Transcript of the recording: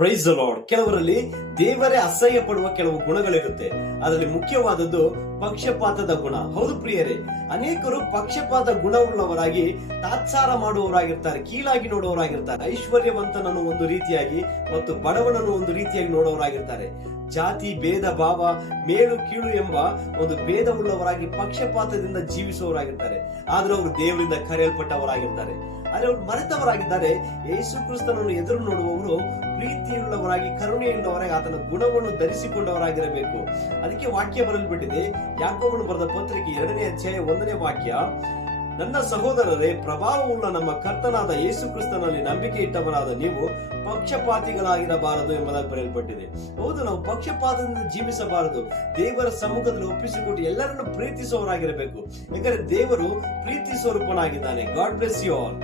Praise the lord. ಕೆಲವರಲ್ಲಿ ದೇವರೇ ಅಸಹ್ಯ ಪಡುವ ಕೆಲವು ಗುಣಗಳಿರುತ್ತೆ. ಅದರಲ್ಲಿ ಮುಖ್ಯವಾದದ್ದು ಪಕ್ಷಪಾತದ ಗುಣ. ಹೌದು ಪ್ರಿಯರೇ, ಅನೇಕರು ಪಕ್ಷಪಾತ ಗುಣವುಳ್ಳವರಾಗಿ ತಾತ್ಸಾರ ಮಾಡುವವರಾಗಿರ್ತಾರೆ, ಕೀಳಾಗಿ ನೋಡುವವರಾಗಿರ್ತಾರೆ. ಐಶ್ವರ್ಯವಂತನನ್ನು ಒಂದು ರೀತಿಯಾಗಿ ಮತ್ತು ಬಡವನನ್ನು ಒಂದು ರೀತಿಯಾಗಿ ನೋಡುವವರಾಗಿರ್ತಾರೆ. ಜಾತಿ ಭೇದ ಭಾವ, ಮೇಲು ಕೀಳು ಎಂಬ ಒಂದು ಭೇದವುಳ್ಳವರಾಗಿ ಪಕ್ಷಪಾತದಿಂದ ಜೀವಿಸುವವರಾಗಿರ್ತಾರೆ. ಆದ್ರೆ ಅವರು ದೇವರಿಂದ ಕರೆಯಲ್ಪಟ್ಟವರಾಗಿರ್ತಾರೆ. ಆದ್ರೆ ಅವರು ಮರೆತವರಾಗಿದ್ದಾರೆ. ಯೇಸು ಕ್ರಿಸ್ತನನ್ನು ಎದುರು ನೋಡುವವರು ಪ್ರೀತಿಯುಳ್ಳವರಾಗಿ, ಕರುಣೆಯುಳ್ಳವರಾಗಿ, ಆತನ ಗುಣವನ್ನು ಧರಿಸಿಕೊಂಡವರಾಗಿರಬೇಕು. ಅದಕ್ಕೆ ವಾಕ್ಯ ಬರೆಯಲ್ಪಟ್ಟಿದೆ. ಯಾಕೋಬನು ಬರೆದ ಪತ್ರಿಕೆ 2ನೇ ಅಧ್ಯಾಯ 1ನೇ ವಾಕ್ಯ, ನನ್ನ ಸಹೋದರರೇ, ಪ್ರಭಾವವುಳ್ಳ ನಮ್ಮ ಕರ್ತನಾದ ಯೇಸು ಕ್ರಿಸ್ತನಲ್ಲಿ ನಂಬಿಕೆ ಇಟ್ಟವರಾದ ನೀವು ಪಕ್ಷಪಾತಿಗಳಾಗಿರಬಾರದು ಎಂಬುದಾಗಿ ಬರೆಯಲ್ಪಟ್ಟಿದೆ. ಹೌದು, ನಾವು ಪಕ್ಷಪಾತದಿಂದ ಜೀವಿಸಬಾರದು. ದೇವರ ಸಮ್ಮುಖದಲ್ಲಿ ಒಪ್ಪಿಸಿಕೊಟ್ಟು ಎಲ್ಲರನ್ನು ಪ್ರೀತಿಸುವವರಾಗಿರಬೇಕು. ಯಾಕಂದ್ರೆ ದೇವರು ಪ್ರೀತಿ ಸ್ವರೂಪನಾಗಿದ್ದಾನೆ. God bless you all.